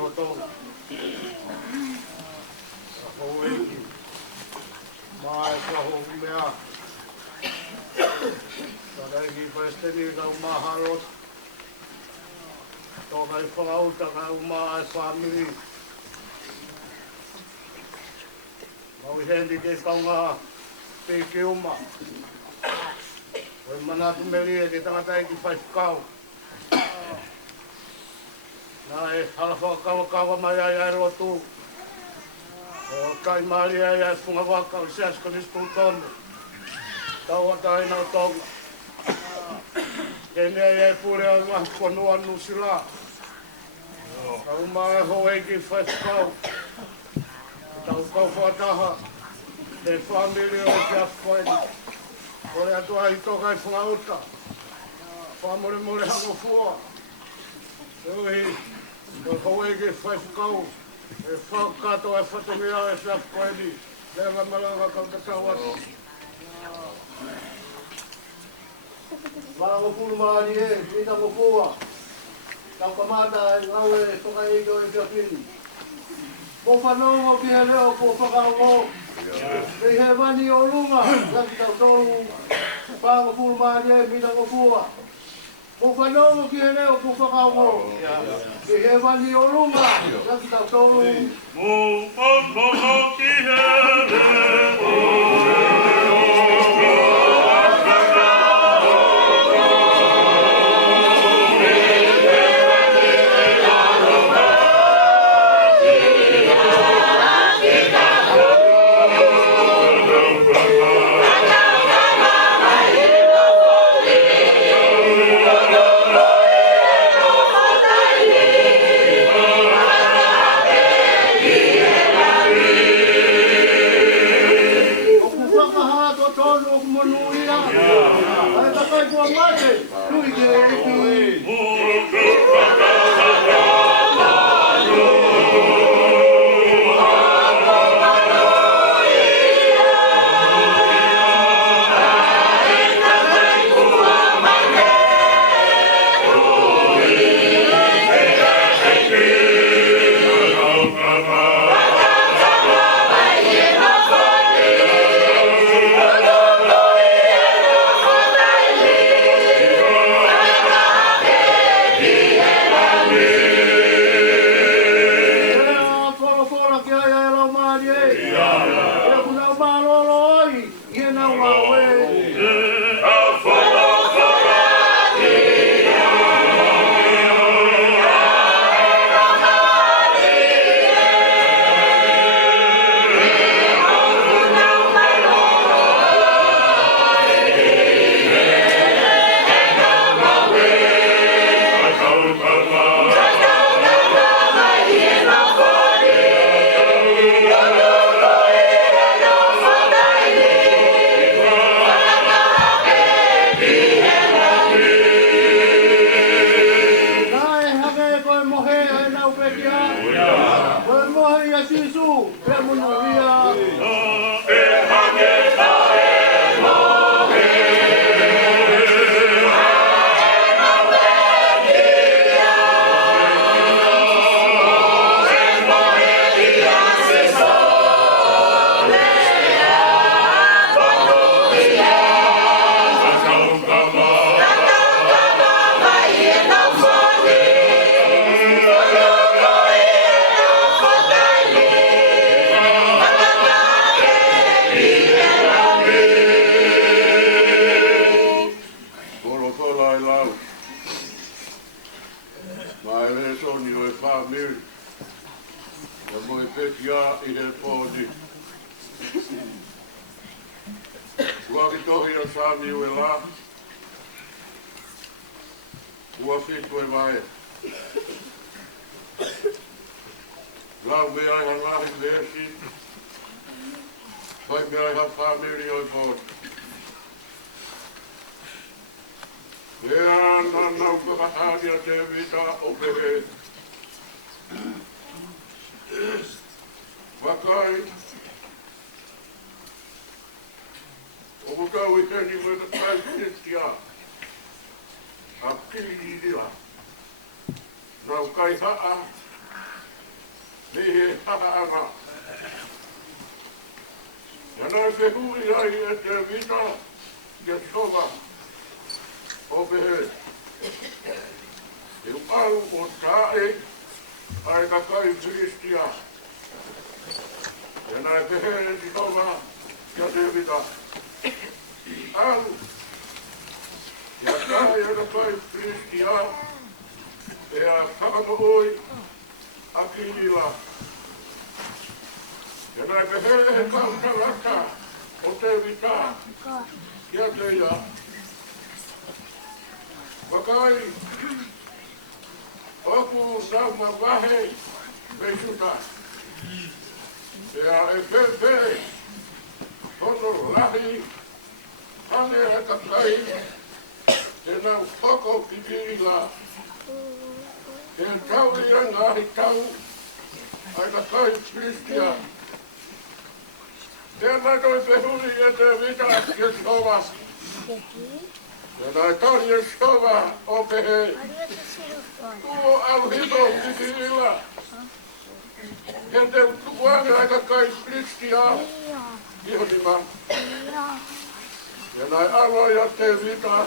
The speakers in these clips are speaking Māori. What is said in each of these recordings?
whakarotonga. Hou eki. Mai kua hou mea. Tarai ki paesteni kau maharot. Toka I whakauta kau maa whamiri. Mau hendi ke kaunga peke uma. Oi manatu melia ke tangatai ki whaifukau. Nā e halafa kawa mai ai ai rotu. O kai maari ai ai whunga waka o seas kanistu tonu. Tau atai nau tonga. Kene ai ai pure au mahi konua nusila. Kau maa ho eiki whaifukau. Tau kau whataha. Te whamiri o te awhaini. Kore atua I toka I whangauta. Whamore more hango fua. Ui. Ko hoi ke whaifukau, e whaukato e whatongi au e whiawhakoeni, lewa malanga kautatau atu. Whango pulu maari e, ita mo fua, tau kamata e ngau e toka ego e whiawhini. Ko whanongo ki he leo ko whakaongo, e he wani o lunga, laki tau tonu, whango pulu maari e, ita mo fua. Ko whanongo ki he leo ko whakaongo. Ki he wani o runga, laki tau tonu. Ko whanongo ki he leo. Nihi haanga. Ja nai pe hui ai e te vita ke sova o pehe. E uau o tae ai ka kai Christia. Ja nai pehe e si sova ke te vita. Alu. Ja tae e ka kai Christia. E a whakamooi a kirila. Ja nai pehe e kautarata o te vita. Kia te ia. Wakai. Oku nau ma wahe me suta. E a e pepe. Hono lahi. Hane e kakai. Te nau whako ki kirila. E tau i anga i tau. Ai ka kai Christia. E nai toi pehuri e te vita ke sova. E nai tari e sova o pehe. Tuo au hito ki kirila. E te tukuanga ai ka kai Christia. Iho ni ma. E nai aloi a te vita.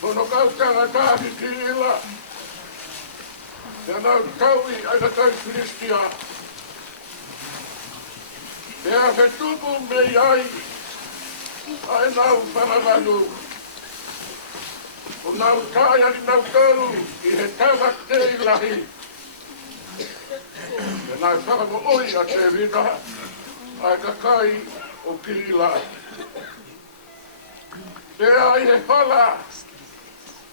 Tono kautanga tāki kirila. E nau taui ai ka kai Christia. E a he tupu me ai. Ai nau wharamanu. O nau tāi ani nau tauru i he taua te ilahi. E nau whakamo oi a te vita. Ai ka kai o kirila. E ai he whala.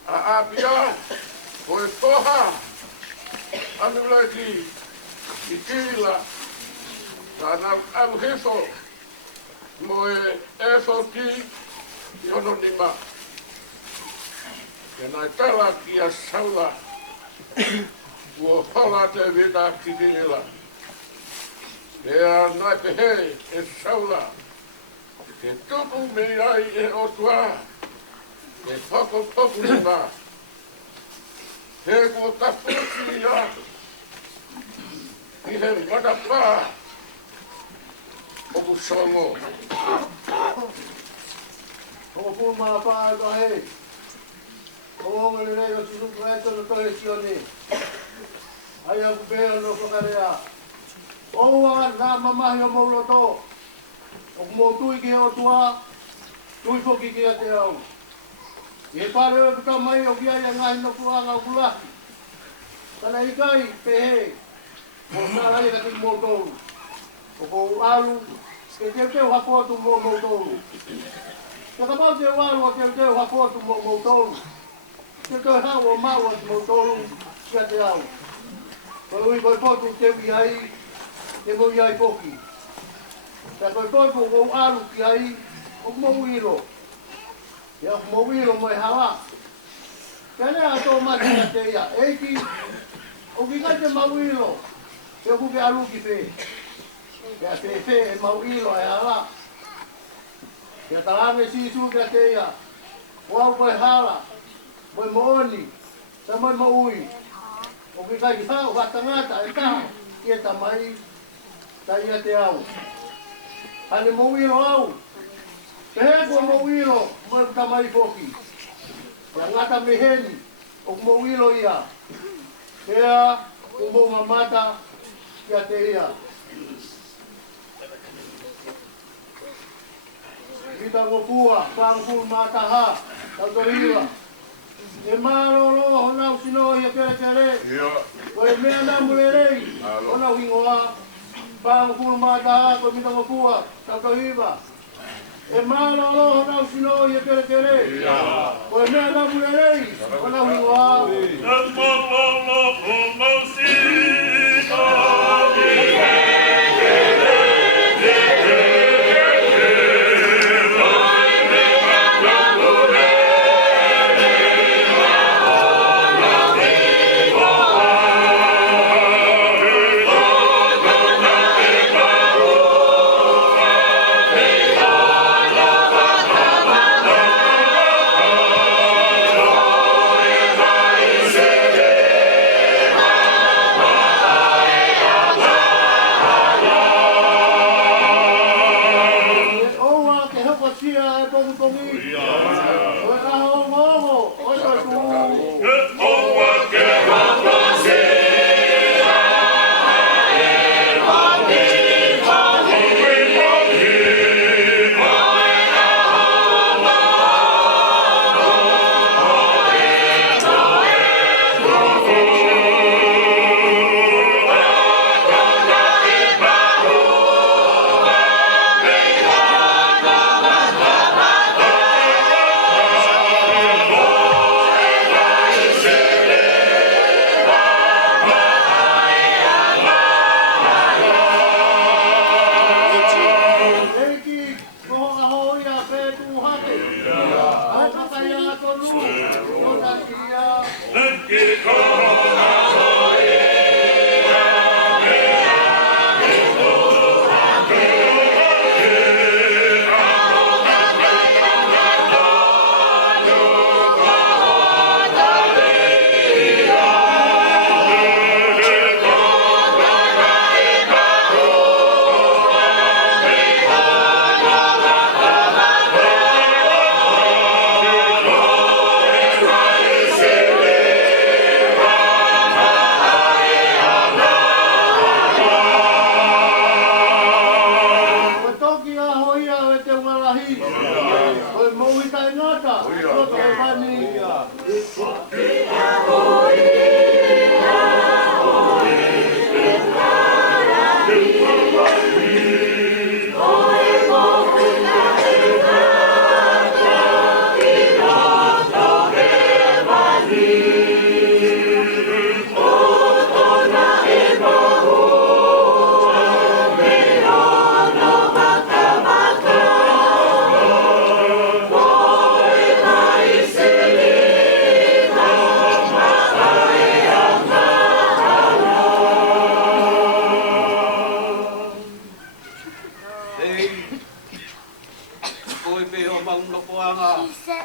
A apia, o e toha, anu laki, i kirila, ta nau au hefo, mo e efo ki, i ono nima. E nai tala ki a saula, ua hola te vita ki kirila. E a nai pehe e saula, ke tupu me ai e otua, e whako toku nima. He kua tapuki ia. I he matapā. Oku songo. Oku pūmaa paa ka hei. Oonga ni rei o tunuku e tono tohe sioni. Ai aku pēo no whakarea. Oua nā mamahi o mauloto. Oku mō tui ki o tua. Tui whoki ki a te au. E pare o puta mai o kia ia ngahi no kuanga o kulahi. Tana ikai pehe. O nārai ka tiki mōtouru. O kou alu. Ke teo teo hapotu mō mōtouru. Te kapau te waru o teo teo hapotu mō mōtouru. Te teo hau o mau o mōtouru. Kia te au. Koi ui koi potu te ui ai. Te mo iai poki. Te koi potu o alu ki ai. O mo uiro. E o mowiro mo e hawa. Kene a tō mati na te ia. Eiki, o ki kai te mawiro. Te o kuke alu ki whē. Ke a te whē e mawiro e hawa. Ke a tarame sisu ke a te ia. O au koe hala. Moi mooni. Sa moi mo ui. O ki kai ki hau hatangata e taha. Ki e tamai. Ta ia te au. Hane mowiro au. Te heko mo wilo, mo tamai foki. Ia ngata meheni, o mo wilo ia. Ea, o mo mamata, kia te ia. Kita ngopua, pangkul mata ha, tauto hila. E maroro, honau sino ia kere kere. Koe mea na mulelei, honau hingoa. Pangkul mata ha, koe kita ngopua, tauto hila. E mana o nau sino ia kere kere. Koe mea na mulelei, o nau hingoa.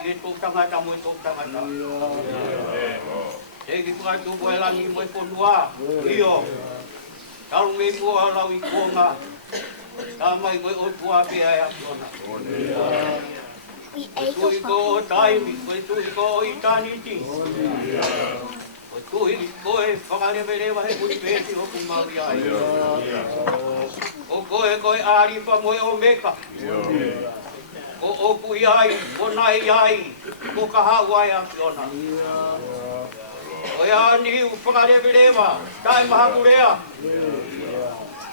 ke tō tangata mo tō tangata. E ki tua tu koe langi mo ponua. Io. Tau me mua lau I konga. Tā mai koe o tua pia e apiona. Tui ko o taimi, koe tui ko o itaniti. Koe tui koe whakarewerewa he kuri pēti o ku mauri ai. O koe āripa moe o meka. Ko opu iai, ko nai iai, ko kahau ai apiona. Koe āni u whakarewerewa, tai mahakurea.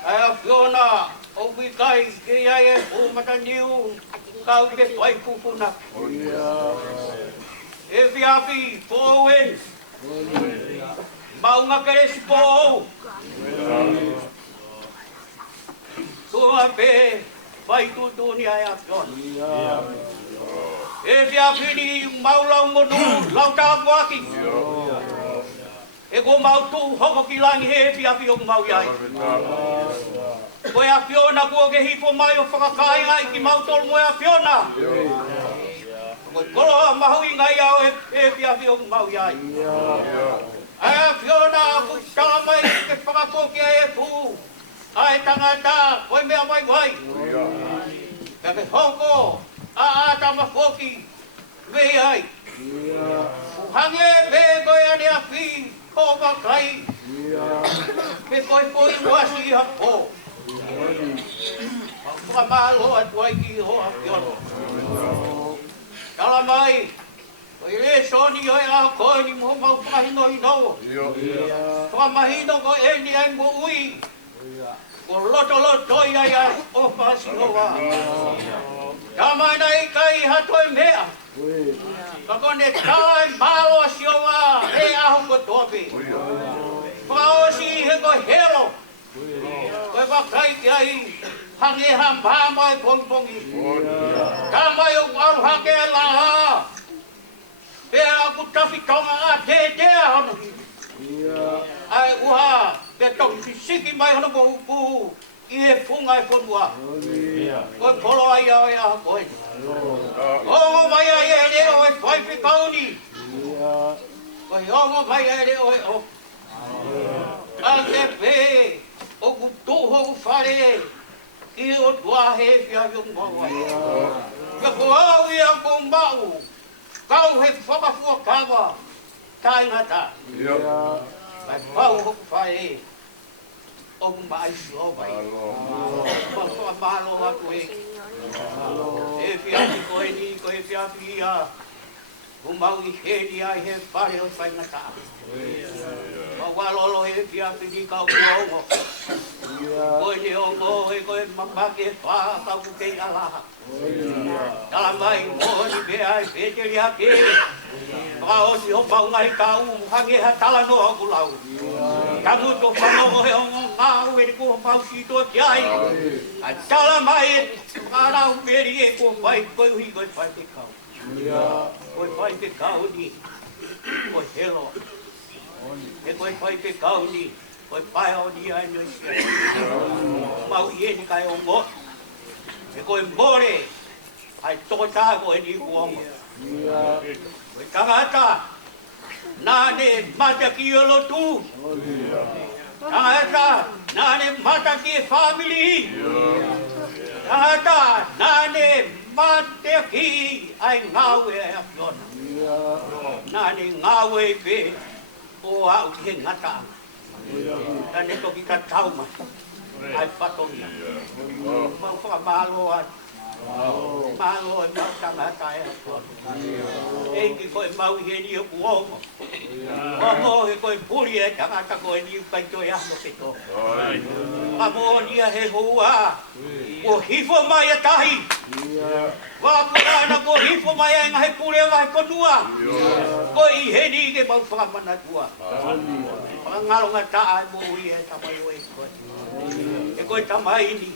Ai apiona, opu I kai, ke iai e o mataniu, kau ke pai pupuna. E viapi, po wen. Maunga kere si po. Tua pe, pai tutuni ai apion. E viapi ni maulau monu, lau tāpuaki. E ko mau tu hoko ki langi he viapi o mau iai. Koe apiona kua ke hipo mai o whakakainga I ki mautol moe apiona. Koe koroa mahui ngai au e piapi o mau iai. Ai apiona ku tanga mai ke whakapoki e pu. Ai tangata, koe mea mai wai. Ka ke hoko, a tama poki, vei ai. Hange me koe ane api, ko makai. Me koe poi wasi hapo. Pamalo at wai ki ho apiona. Kala mai, koe le soni oi a koe ni mo mau pahino I no. Pamahino ko e ni ai mo ui. Ko loto ia ia o pasi hoa. Kamai nei kai hatoi mea. Ka kone tai malo sioa e ahu ko topi. Paosi he ko helo. Koe wakai ki ai hange hamba mai pongpongi. Kamai o au hake laha. Pea aku tafi tonga a te hono. Ai uha, te toki fisiki mai hono ko I he funga e ponua. Koe polo ai au e aha koe. Ongo mai ai e reo e whaipi kauni. Koe ongo mai ai reo e o. Ake pe, o ku toho u whare. I o tua he pia ki o mwawai. Ka ko au I a ko mau. Kau he whakafua kawa. Tai ngata. Kai pau hoku whae. O mai sio vai. Pa malo aku e. E pia koe ni koe pia pia. O mau I hedi ai he pare o whai ngata. Ma walolo he pia pidi kau kuongo. Koe ni ongo e koe mapake wha kau kukei alaha. Tala mai mo ni bea e peteri hake. Pakaosi ho pau ngai kau hange ha tala no aku lau. Kamu to whanongo he ongo ngau e ko pau sito tiai. A tala mai e parau peri e ko pai koe hui koe pai te kau. Koe pai te kau ni. Koe helo. E koe pai te kau ni. Koe pai o ni ai no sia. Mau I e ni kai ongo. E koe more. Ai toko tā koe ni kuongo. Koe tangata. Nane mata ki olo tu. Tangata. Nane mata ki family. Tangata. Nane mata ki ai ngau e apiona. Nane ngau e pe. O au ki he ngata. Tane toki ka tauma. Ai whatongia. Mau whakamalo atu. Malo e mau tangata e apiona. Eiki koe mau he ni o kuongo. Omo he koe puri e tangata koe ni upaito e ahno peto. Amo nia he hoa. Ko hifo mai e tahi. Wapurana ko hifo mai e ngahe pure wahe konua. Ko I he ni ke mau whakamana tua. Pangalonga taa e mo ui e tamai o e koe. E koe tamai ni.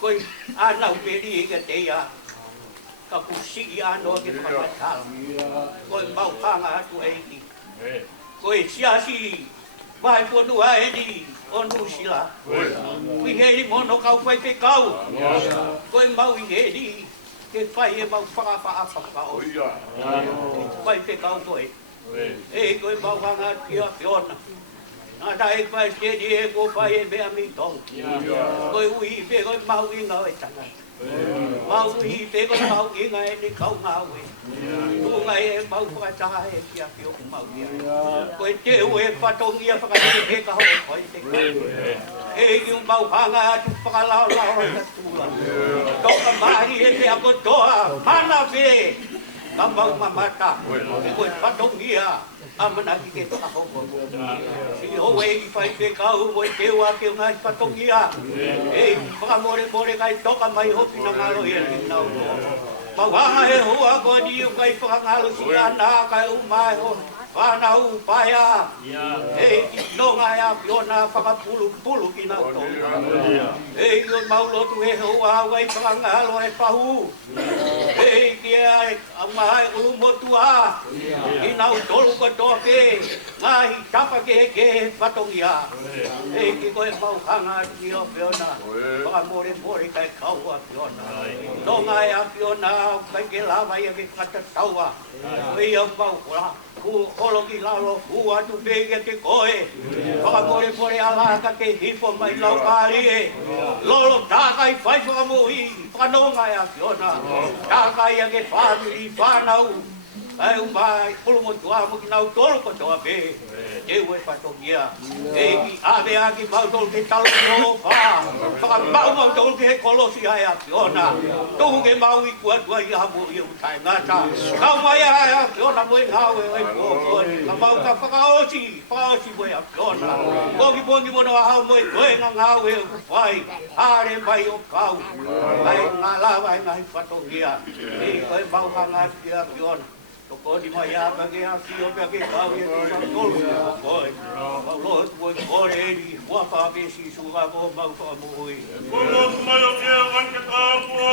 Koe anau peri e ka teia. Ka kusiki ano ke whakatala. Koe mau hanga atu e ni. Koe siasi. Vai ponua e ni. O nusila. Ui he ni mono kau pai pe kau. Koe mau I he ni. ke whai e mau whaka o. Whai te kau koe. E koe mau hanga kia whiona. Nā tae whai skeri e ko whai e mea mi tong. Koe ui pe koe mau inga e tanga. Mau ui pe koe mau inga e ni kau ngau e. Tunga e mau whakataha e kia whioku mau ia. Koe te ue whatongia whakateke ka hoi koe te koe. E ki un mau hanga atu whakalao lao e katua. Toka maari e te akotoa, mana pe. Ka mau mamata, e koe whatongia. Amana ki ke toka hoko. Si hoe ki whai te kau, moe te ua ke ungai whatongia. E whakamore kai toka mai hopi na ngalo i ani nau toa. Mawanga he hua ko ni o kai whakangalo si ana kai umai ho. Whanau paia, e nonga ea whiona whakapulu ki nau tō. E i o maulotu he hoa wai whakangalo e whahu. E kia e amahai ulumotu a, ki nau tolu ko tōke, ngahi tapa ke he whatongia. E ki koe mauhanga ki o whiona, whakamore kai kaua whiona. Nonga ea whiona, kai ke lawa ia ke katataua. Koe au mauhanga. Holo ki lalo ua tu bege te koe. Whakamore ala ka te hifo mai lau kāri e. Lolo tākai whai whakamoi, whanonga ea whiona. Tākai a ke whāmiri whanau. Ai umai, pulumotu amu ki nau tolo kotoa pe. Te ue whatongia. E ki ave a ki mautol ke talo ki o wha. Whakamau mautol ke he kolosi ai a whiona. Tohu ke mau i kua tua i hamu i utai ngata. Kau mai a whiona moe ngau e oi pōkoni. Ka mau ka whakaosi moe a whiona. Koki pongi mono a hau moe koe ngā ngau e whai. Hare mai o kau. Ai ngā lawa e ngai whatongia. E koe mau hanga ki a whiona. Toko di mai apa ke haki o ke kau e tu sa tolu ko koe. Mau lohe koe kore e ni wapa ke si suga ko mau whakamoi. Koe mai o ke wanke tāpua.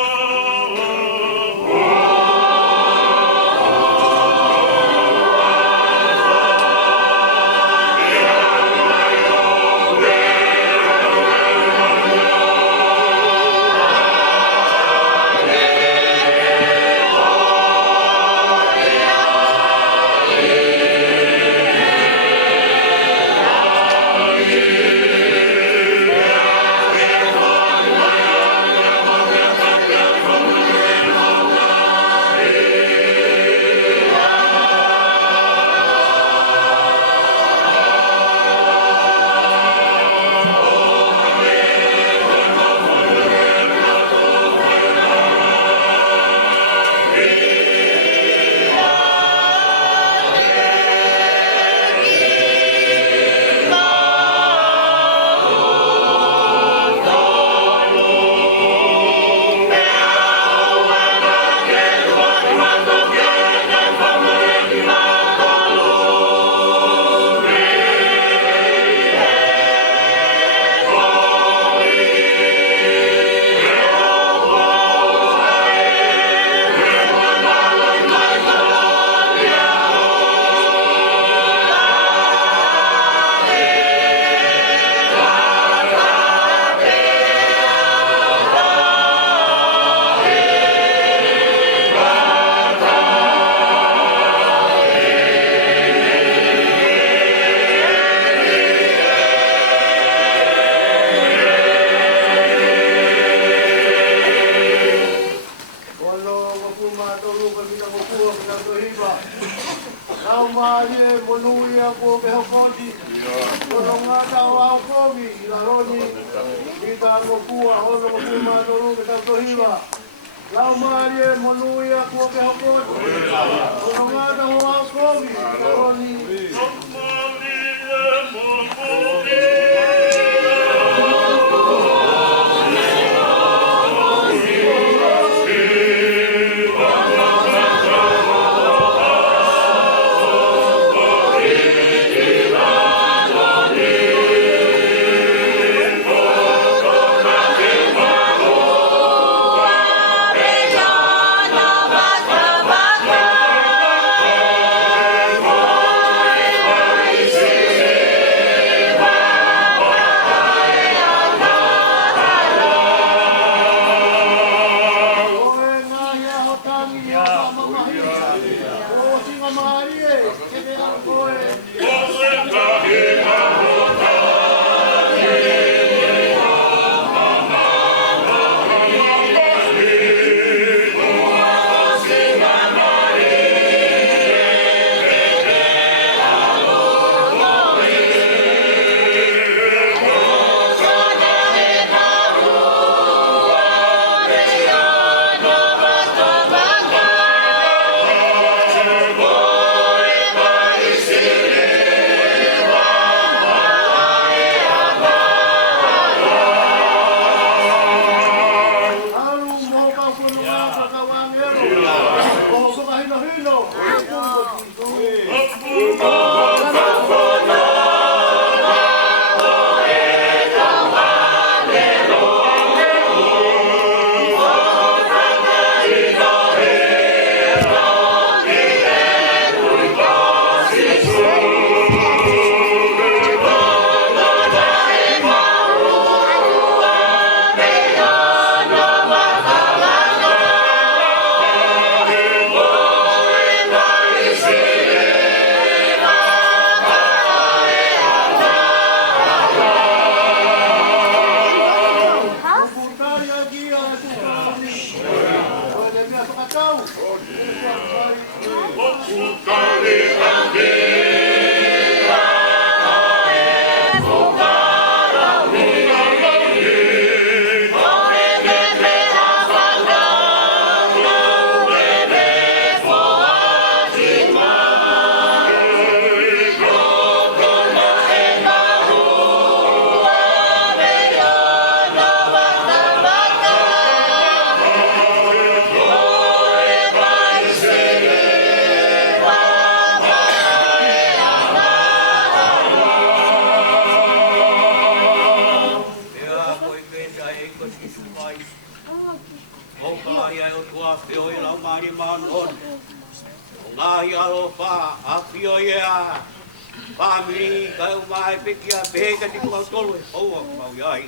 Family, kau mai pikia bega di kau tolu, oh mau yai,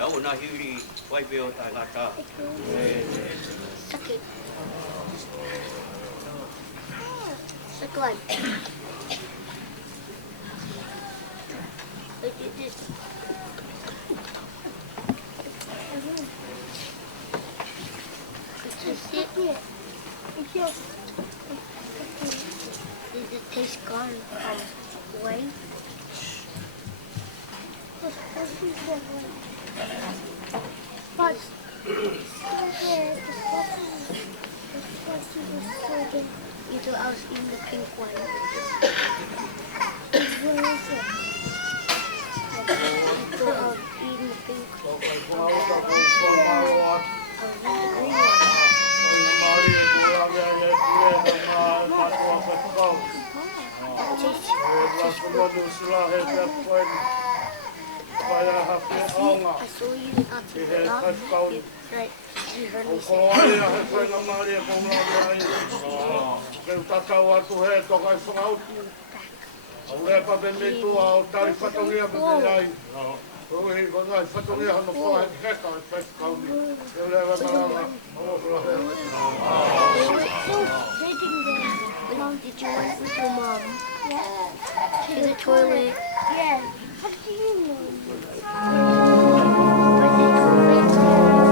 kau na hiri, kau beo tai lata. Sakit. Sekian. Look at this. Just sit here. Did the taste gone away? But until I was eating the pink one. Where is it? Until I was eating the pink one. I was eating the green one. I saw you in Atlanta. Right. You heard me Did you went with your mom? Yeah. To the toilet? Yeah. How do you know? By the toilet.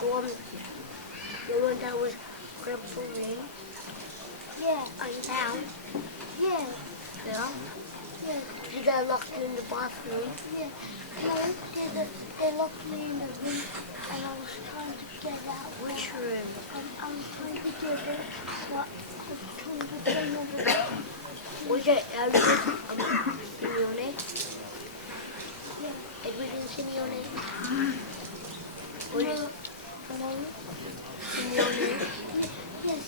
The one that was crippling. Yeah. On town. Yeah. Yeah. Yeah. You got locked in the bathroom. Yeah. No, they locked me in the room and I was trying to get out. Which room? I was trying to get out. What? I was trying to get out. Was it Simeone? Yeah. Edwin and Simeone? What is Simeone? Yes,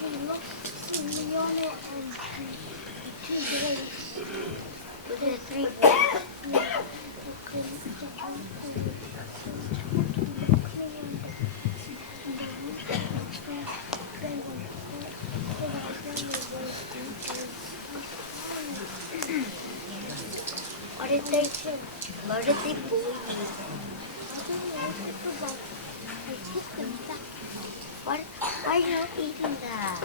he locked Simeone and 2 days. Was it 3 days? Yeah. What did they bully me? Why are you not eating that?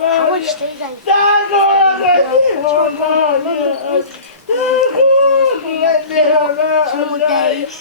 How much days I Two days.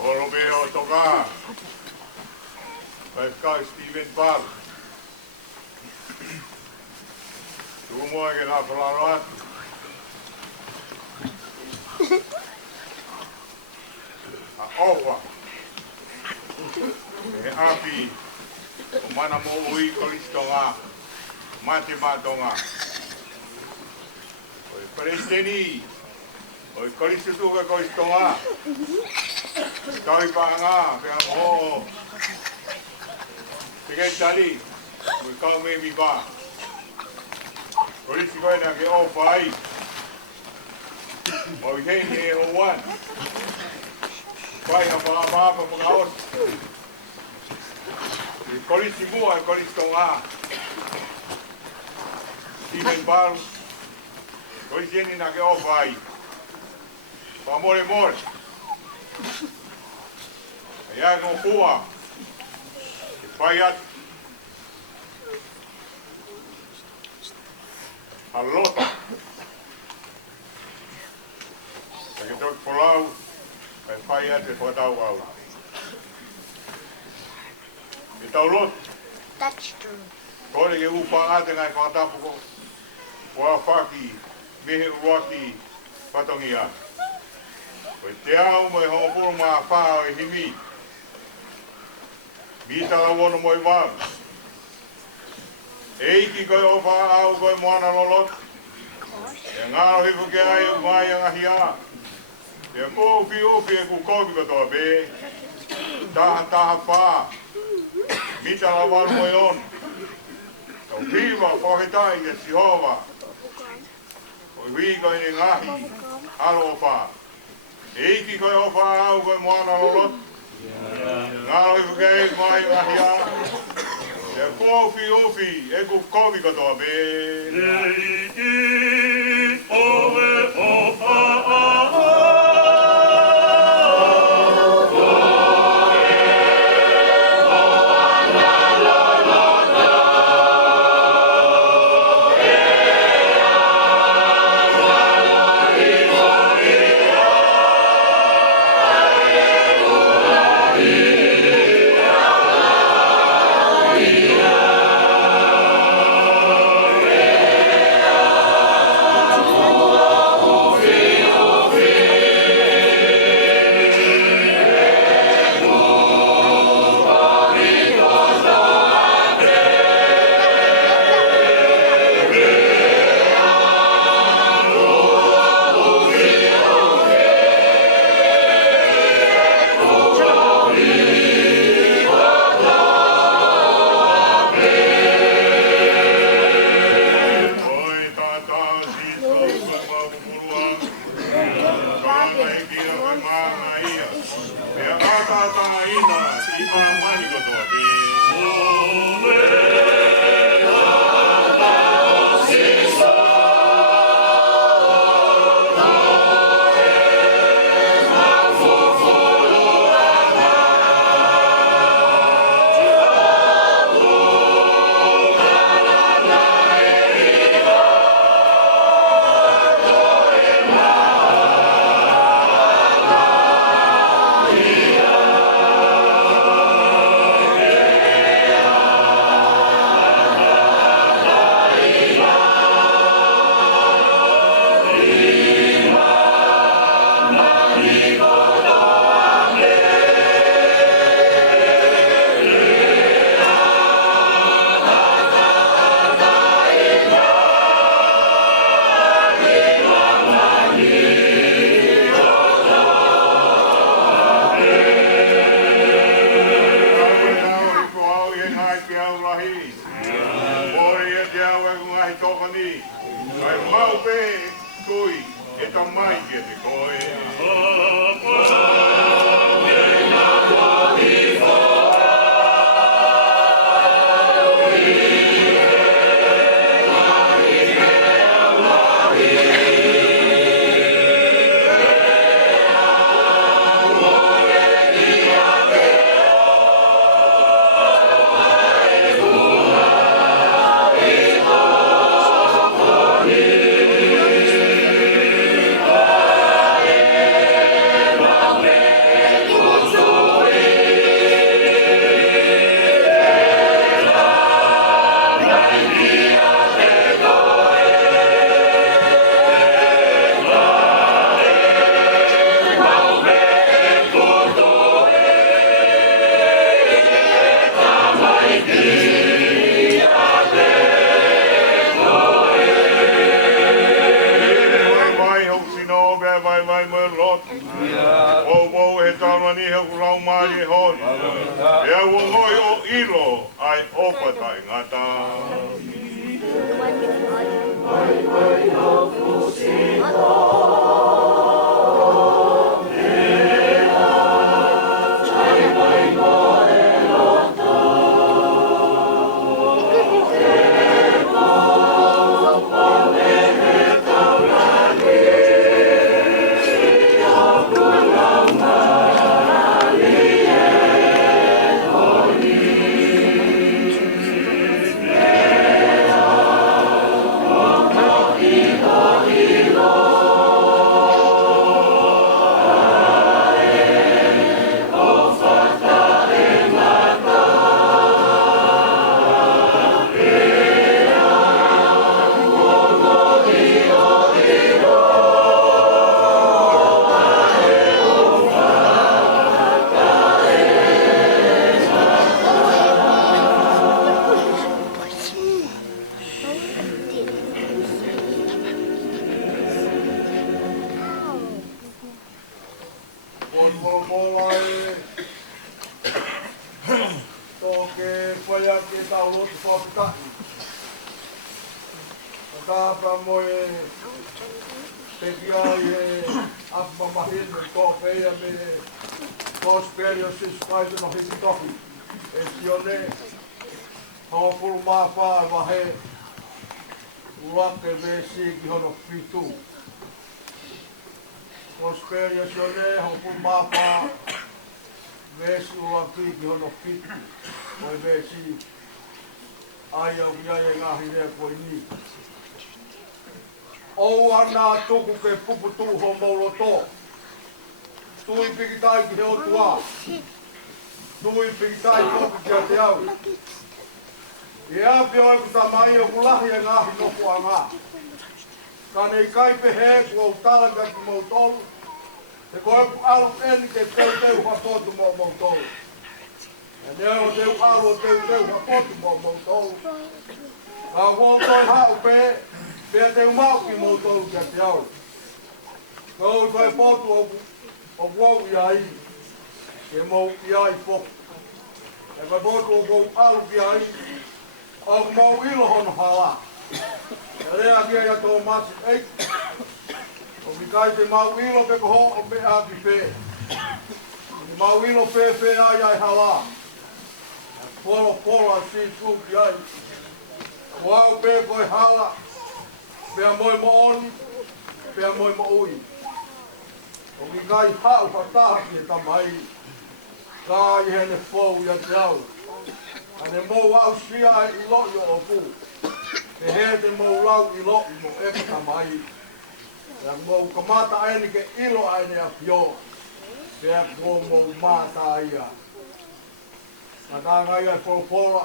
Olumeo toka. Vaikka Steven Park. Tuo che la parlava. A owa. E api. o mana mo ui kolistonga, mate matonga. Oi Palestini, oi kolistutuka kolistonga. Tawi panga, kaya mo. Sige tali, oi kau me mi ba. Kolisi koe na ke o pai. Oi hei ni e o wan. Pai na papa pagaos. Kolisi mua, kolisi tonga. Timen bal. Kolisi eni na ke o pai. Pa more more. Ia no kua. Pai at. Alota. Kaya ito polau. Kaya pai at e whatau au. Ito lot. That's true. Kore ke upa ate ngai whatapu ko. Wa whaki. Mehe uaki. Patongia. Koe te au mai hongopuru maa whao e himi. Mita la wono moi wau. Eiki koe o wha au koe moana lolot. E ngāro hiku ke ai o mai a ngahi a. E kōwhi ofi e ku kōwhi katoa be. Taha wha. Mita la wano moi on. Tau hiwa whahetai e Sihova. O hui koe ni ngahi. Halo o wha. Eiki koe o wha au koe moana lolot. Ngāro hiku ke ai mai a ngahi a. E kōwhi ofi e ku kōwhi katoa be. Eiki owe o wha Amen. ai opa tai ngata. Tuku ke pupu tuho mauloto. Tui pikitai ki heo tua. Tui pikitai kopi kia te au. E api oi ku tamai o kulahi e ngahi noku a ngā. Ka nei kai pehe ku au talanga ki mautolu. Te koe ku alo eni ke teu hapotu mo mautolu. E neo teu alo teu hapotu mo mautolu. Ka huotoi hau pe. Pea te umau ki mautolu kia te au. Kau i kai potu o wau i ai. Ke mau i ai poku. E kai potu o wau alu ki ai. O mau ilo hono hala. E rea kia ia tō masi eik. O mi kai te mau ilo pe koho o me a ki pe. Ni mau ilo pe ai ai hala. Polo si su ki ai. Wau pe koi hala. Pea moi mo oni, pea moi mo ui. O ki kai hau whatahi e tamai. Ka i hene fōu ia te au. Ane mou au sia e i loi o ku. Te he te mou lau i loi mo e tamai. Pea mou kamata aene ke ilo aene a pio. Pea kō mou māta ia. Ka tā ngai ai whopora.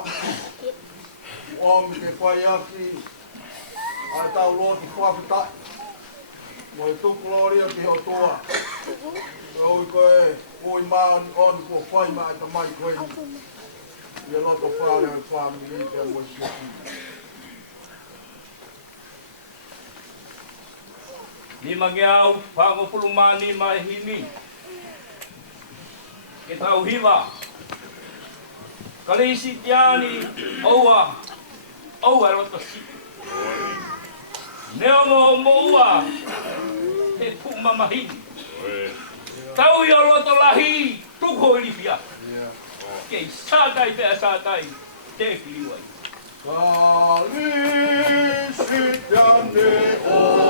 O mi te whai aki. Ai tau loti whawhitai. Moi tukuloria ki ho toa. Oi koe, oi maani oni kua whai mai ta mai koe ni. Ia loto whare ai whamiri te moi siaki. Ni mange au, whango pulumani mai hini. Ke tau hiwa. Kalisi tiani, oua roto si. Neo mo ua, he puma mahini. Tau i o loto lahi, tuko i lipia. Kei sātai pēr sātai, te whiwai. Kalisi tiani, oua.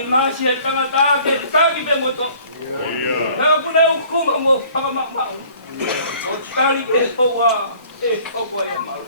Imasi e tangata ke taki pe moto. Ka pune uko punga mo whakamamau. O tari e koa e koa e maru.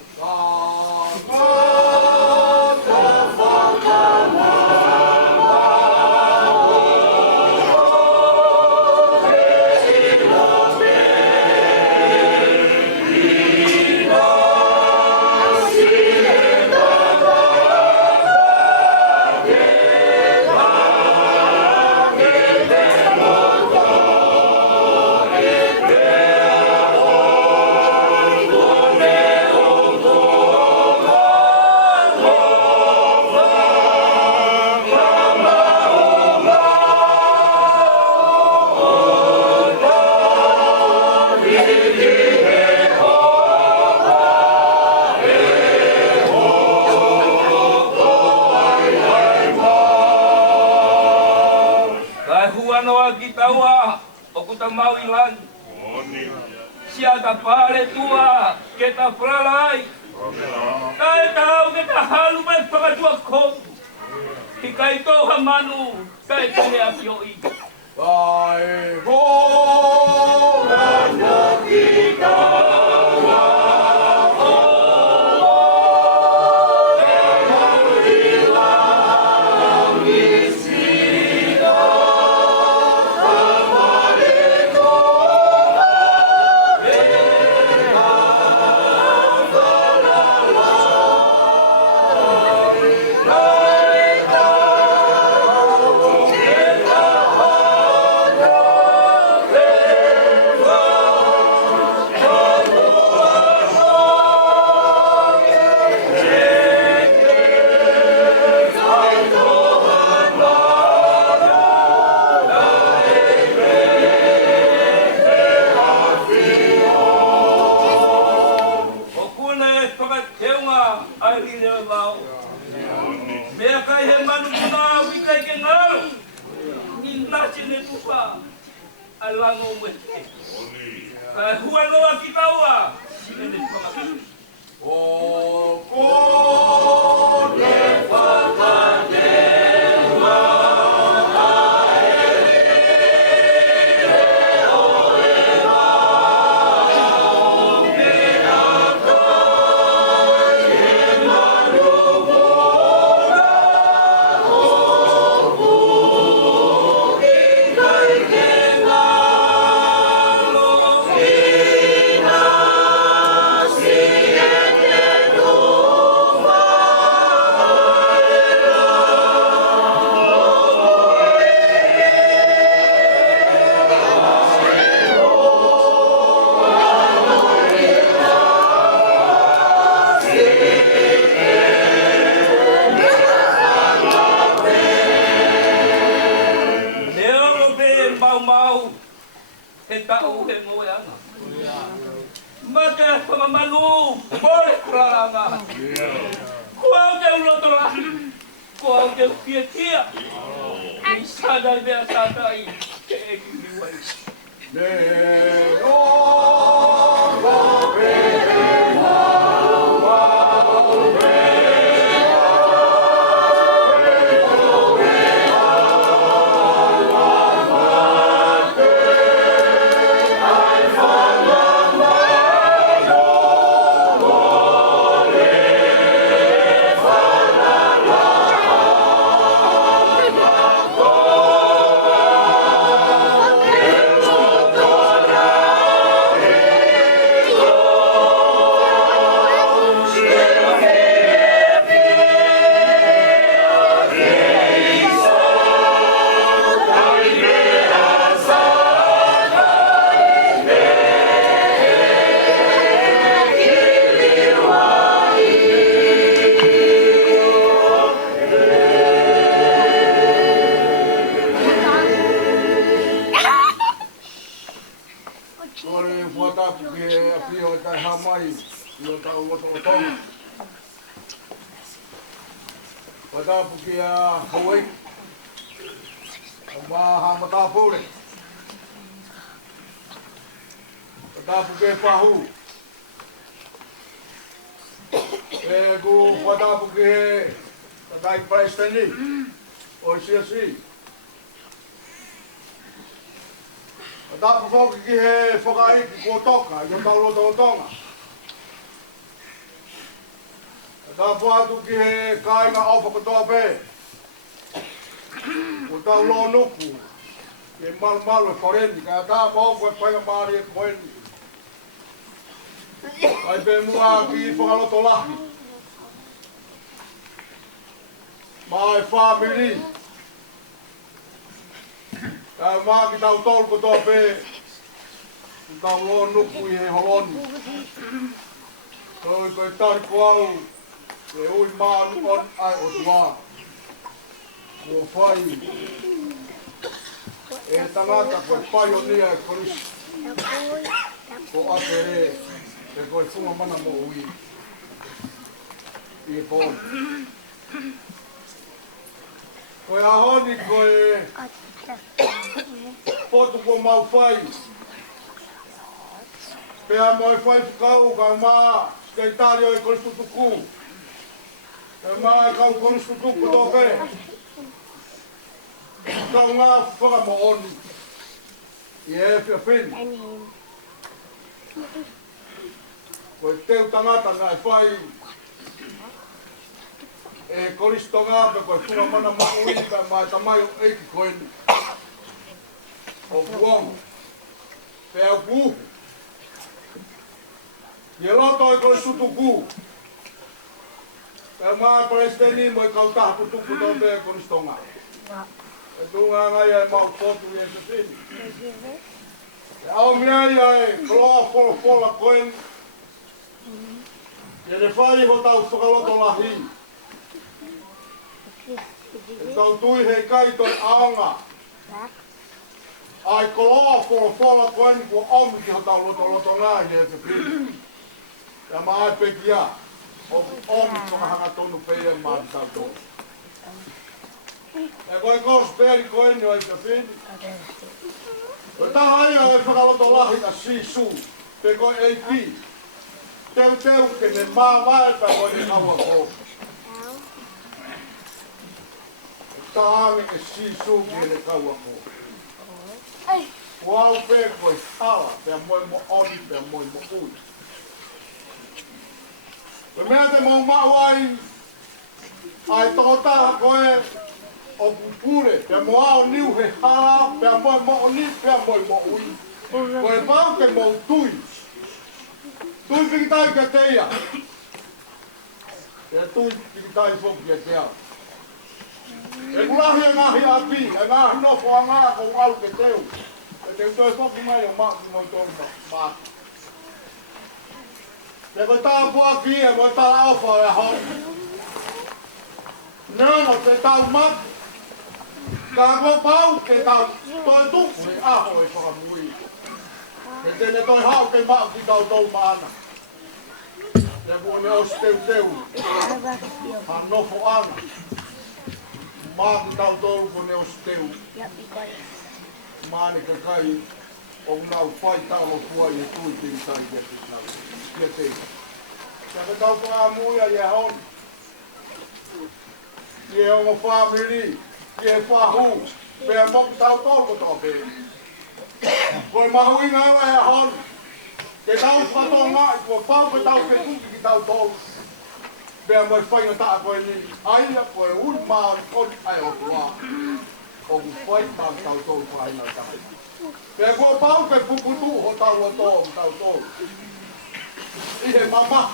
Mau ilan sia ta pare tua ke ta pralai kai tau ke ta halu me pa tua ko ki kai to manu kai te me apioi ai ho manu kita tapu foki ki he whakaiki kua toka, i o tau roto o tonga. Tapu atu ki he kāinga ofa katoa pē. O tau lo nuku, e malu e wharendi, ka tā mōku e whainga māri e koeni. Ai pē mua ki whakaloto lahi. Mai whamiri. Ka mā ki tau tolu katoa pē. Tau lo nuku i he holoni. Toi koe tari ko au. E ui mānu on ai o tua. Ko whai. E tangata koe pai o nia e korisi. Ko ate e. E koe whunga mana mo ui. I e kōni. Koe ahoni koe. Potu ko mau whai. Pea mo e whai whakau ka mā. Skei tari o e korisi tuku. E mai kau konis tutuku tō pē. Kau ngā whaka mo oni. I e whia whini. Koe teu tangata ngā e whai. E konis tō ngā pe koe whunga mana mo ui pe mai tamai o eiki koeni. O buong. Pe au kuhu. I e loto e konis tutuku. E mai palestini mo i kau taha tutuku tō te konistonga. E tūngā ngai e mau potu i e se whini. E au mea ia e kloa fola koen. E ne whai ho tau whakaloto lahi. E tau tui hei kai toi aonga. Ai kloa fola koen kua omi ki ho tau loto ngā i e se whini. E mai pekia. O whakahanga tonu pēia māti tau tō. E koe kōs pēri koeni o e ka whini. O taha ia e whakaloto lahi a sisu. Te koe e ki. Teu ke ne mā wae pa koe ni kaua kō. O taha me e sisu ki ne kaua kō. O au pē koe hala, pēa moe mo oni, pēa moe mo ui. Pe mea te mau mauai, ai tōtaha koe o pupure, pia mo ao niu he hala, pia moe mo ni, pia moe mo ui. Koe pau ke mo tui. Tui pikitai ke teia. E tui pikitai foki ke tea. E kulahi e ngahi api, e ngahi nofo a ngā ko au ke teu. E teu toi foki mai o maki mo tōna maki. Te koe tā pua ki e koe tā alfa e honi. Nēno te tau mat. Ka koe pau ke tau toi tuku e aho e whakamui. E tene toi hau te mao ki tau tau maana. Te mua ne os teu. Ha nofo ana. Maa ki tau tau ko ne os teu. Maani ka kai. O nau whai tālo kuai e tui tini tari ke te nau. Kia te. Kia te tau toa muia i e honi. Ki e ongo whamiri. Ki e whahu. Pea moku tau tōko tō pē. Koe mahu inga ewa e honi. Ke tau whatonga i kua whau pe tau ke kuki ki tau tōko. Pea moe whainga taa koe ni. Aia koe ui maari koni ai o kua. O ku whai tau tōko whaina tai. Pea kua pau ke puputu ho tau o tō. I he mama.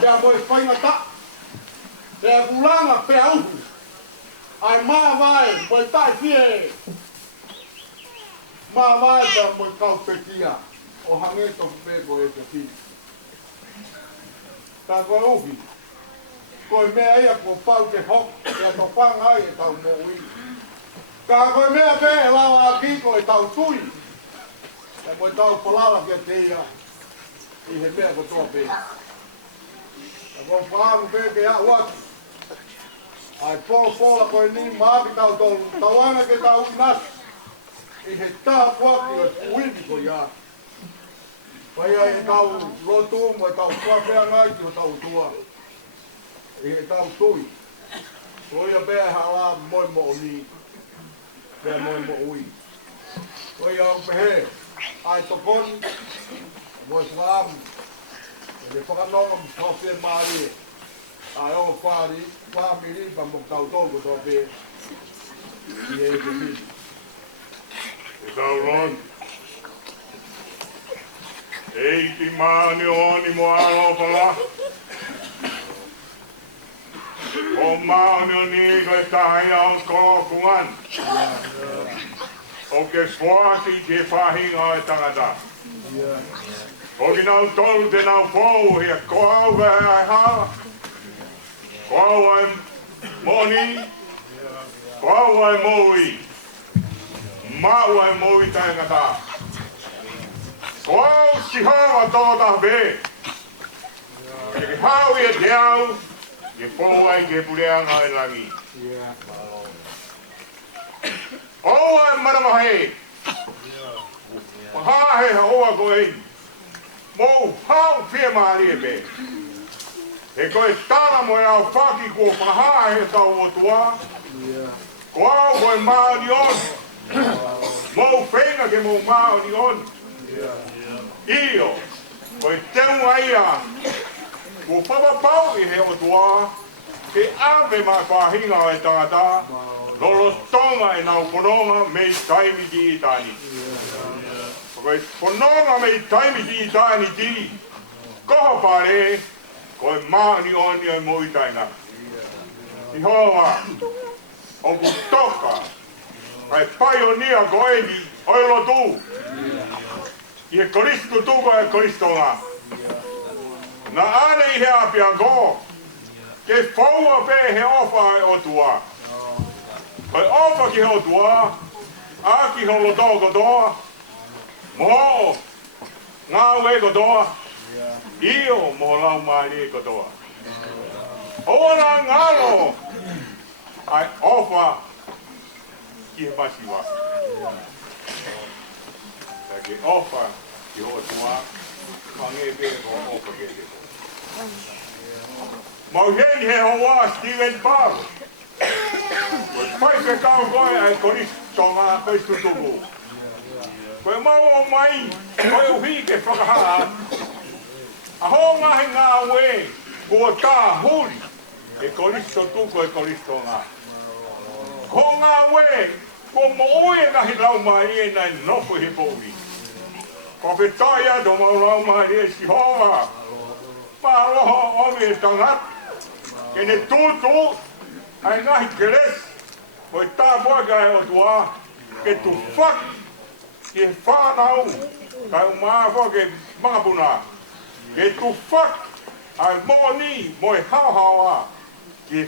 Pea moe whainga ta. Pea kulanga pea uhu. Ai maa vai, moe tai fie. Maa vai pea moe kau pekia. O hangeto peko e te fi. Tā koe uhi. Koe mea ia kua pau ke hok. Pea to whangai e tau mo ui. Ka koe mea pe e lawa a kiko e tau tui. E moe tau palala kia teira. I he mea ko toa pe. E koe whaamu pe ke a uaki. Ai pola koe ni maapi tau tolu. Tauanga ke tau inasi. I he taha puaki e uini ko ia. Pai ai e tau rotu mo e tau whapea ngai ki o tau tua. I he tau tui. Koia pea hala moe mo ni. Pea moe mo ui. Koia au pehe. ai tokon mo fam le whakanonga mawhia maari ai o whāri whamiri pa mo tautou ko be i e te mi E tau ron. Ei ti maani o ani mo alo pala. O maani o ni koe tahi au kōkungan. O ke whāti ke whahinga e tangata. O ki nau tolu te nau pōu hea ko au kai ai hala. Ko au ai moni. Ko au ai moui. Mau ai moui tangata. Ko au si hawa tōta be. E ke hau e te au. Ke pōu ai ke pureanga e langi. O ai maramahe. Pahahe hoa koe. Mou hau pia maari e be. E koe tana mo e au whaki ko pahahe tau o tua. Ko au koe maari on. Mou whenga ke mou maari on. Io. Koe teunga ia. Ko papapau i he o tua. Ke ave mai whahinga e tangata. Lolo tonga e nau pononga me i taimi ki i tani. Koe pononga me i taimi ki i tani ti. Koho pare, koe maani oni ai mo i tainga. I hoa, o ku toka, ai paionia koe ni oilo tu. I he koristo tu koe koristo ngā. Na ane i he apia ko, ke whaua pe he ofa e o tua. Koe ofa ki ho tua, aki ho lo tō kotoa, moho, ngā ue kotoa, io moho lau maari e kotoa. Oana ngalo, ai ofa ki he masiwa. Ke ofa ki ho tua, pange pe ho ofa ke te. Mau heni he hoa Stephen Parr. Pai pe kau koe ai koristo ngā koristo tuku. Koe mau o mai, koe uhi ke whakahaa. A ho ngahi ngā ue, kua tā huri, e koristo tuku e koristo ngā. Ho ngā ue, kua mo ue ngahi lau mai e nai nofo he pouri. Ko pe tai ado mau lau mai e si hoa. Paroho omi e tangat, ke ne tūtū, ai ngahi keres, o e tā boaga e o tua, ke tu whak, ke whānau, kai umāwha ke mangapuna, ke tu whak, ai mōni, mo e hauhaua, ke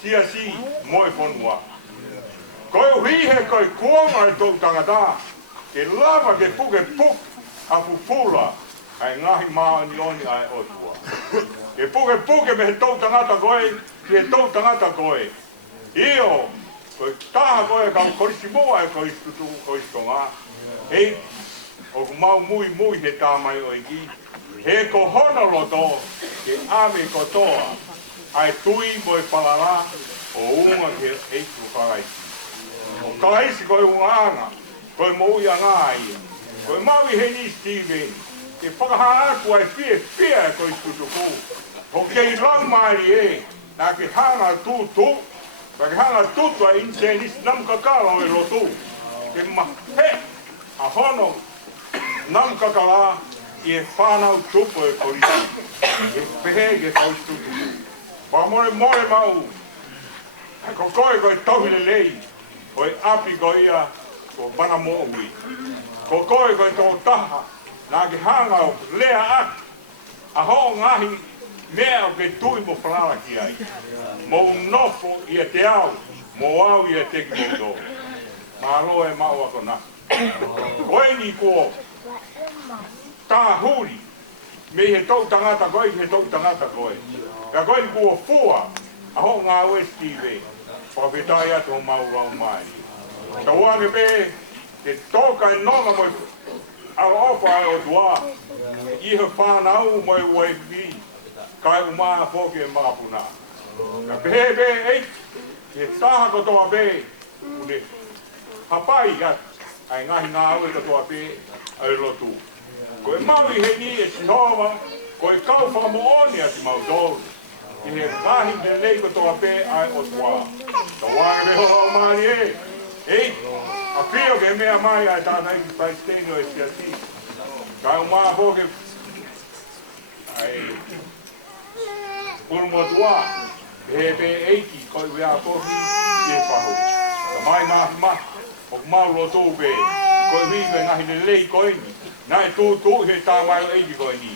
siasi, mo e whanua. Koe uhihe koe kuonga e tō tangata, ke lava ke puke puk, a pupula, ai ngahi maani oni ai o tua. Ke puke me he tō tangata koe, ke tō tangata koe. Io, koe taha koe kau korisi mua e koristo ngā. Hei, o ku mau mui he tāmai o iki. He ko hona loto, ke ame kotoa, ai tui mo e palara, o unga ke eitu karaisi. O karaisi koe unga anga, koe mou ia ngā ia. Koe mau i he ni Steven, ke whakaha aku ai fia e koristutuku. Ho kei langmaari e, nā ke hanga tūtu, nā ke hanga tūtu a insenis nam kakala o e lotu. Ke mahe a hono nam kakala i e whanau tupu e koristu. E pehe ke koristutuku. Pa more mau, e ko koe tauhile lei, o e api ko ia, ko mana mo'ui. Ko koe tō taha, nā ke hanga o lea aki, a ho ngahi, mea o ke tui mo whanara ki ai. Mo nofo i a te au, mo au i a te ki mo tō. Mā loa e mau ako nā. Koe ni ko tā huri, me he tau tangata koe, he tau tangata koe. Ka koe ni ko fua, a ho ngā ue Steve, whawhetai atu o mau rau mai. Ta wane me, te tōka e nona mo a ofa e o tua, i he whanau mo e ue vi, kai umaa poke e mapuna. Ka pehe ei, ke taha kotoa be, une hapai at, ai ngahi ngā ue kotoa be, ai lotu. Ko e mawi he ni e sihova, ko e kau whamaoni ati mau dōru. I he mahi me lei ko toa pē ai o tua. Ta wānge me hoa o maari e. Ei, a pio ke mea mai ai tātai ki paisteno e siati. Ka o maa hoke ai uru motua. He pe eiki ko i wea tohi i e whahu. Ta mai mahi mahi. O mau loto pe. Ko i hiwe ngahi ne lei ko ini. Nai tū he tā mai o eiki ko ini.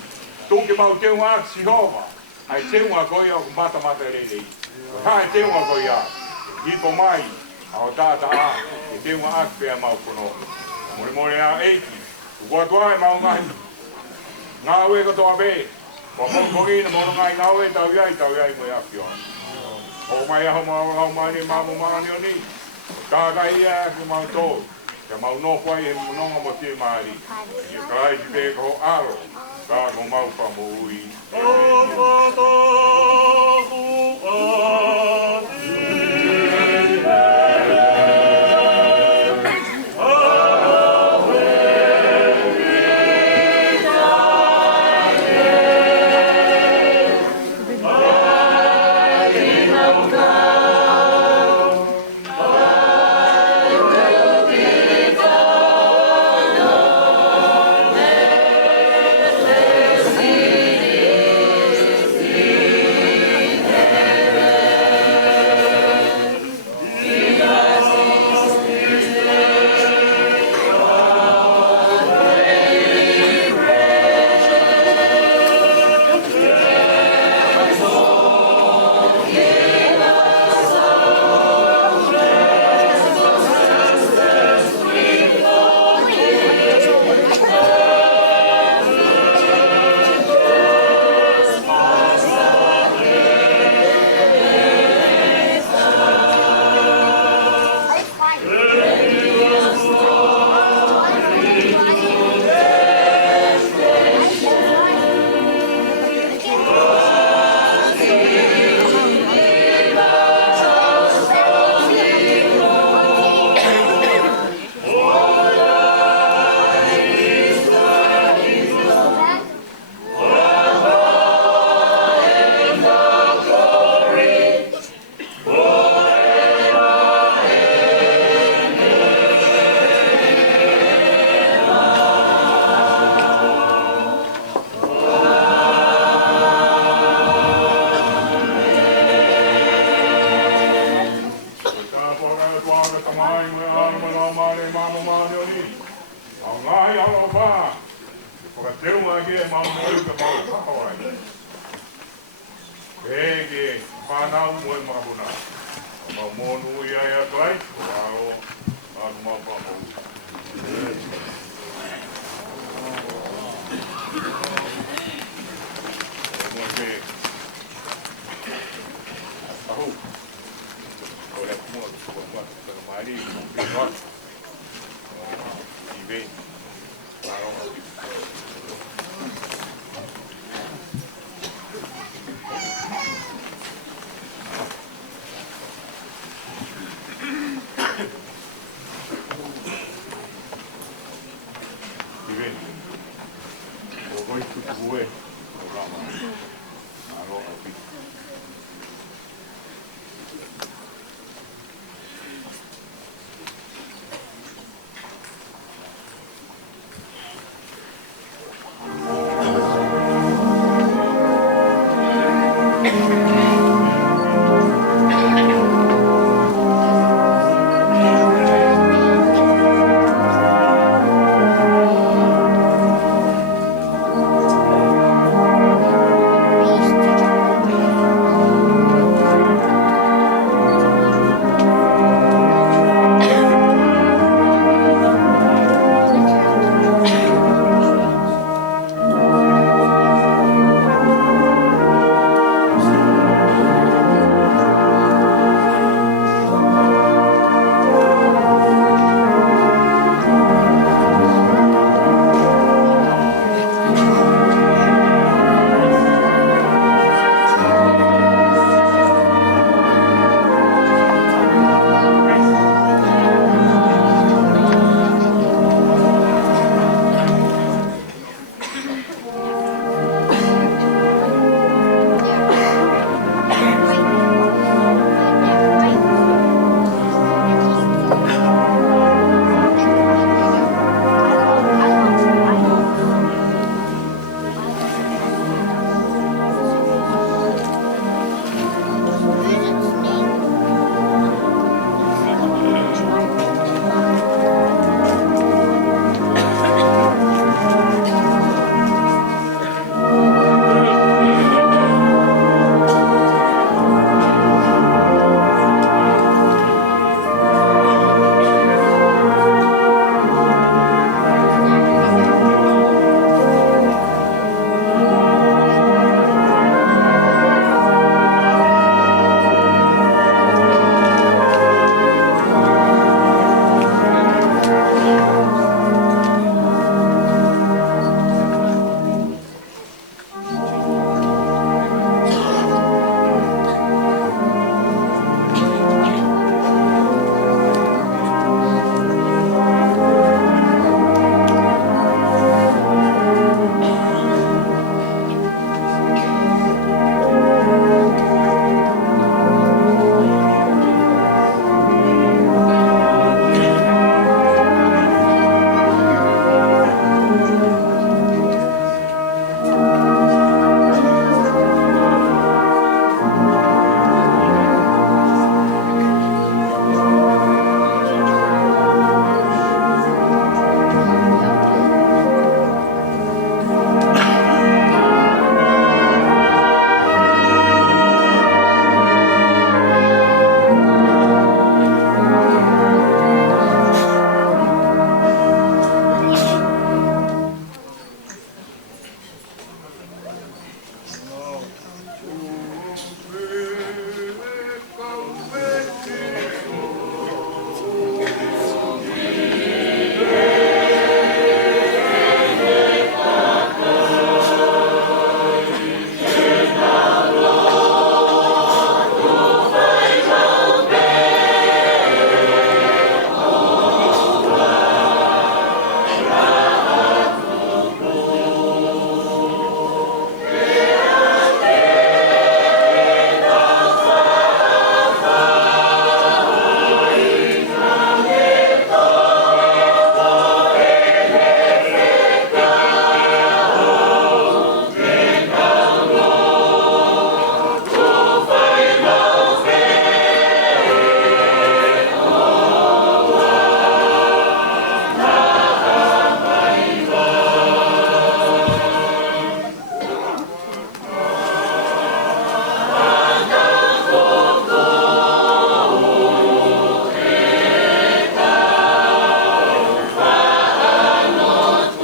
Tū ke mau te unga aki sihova. Ai te unga ko ia o mata rei rei. Ko hae te unga ko ia. Hipo mai. Ao tāta a. E te unga aki pēa mau kono. Mori mori a eiki. Kua tua e mau ngahi. Ngā ue katoa pē. Ko kongi na mono ngai ngā ue tau iai mo ia pio. O mai aho mai ni mamu maani o ni. Kākai ia ku mau tō. Ka mau nōwhai he mononga mo te maari. Ia kai ki te ko aro. Ka ko mau pa mo ui.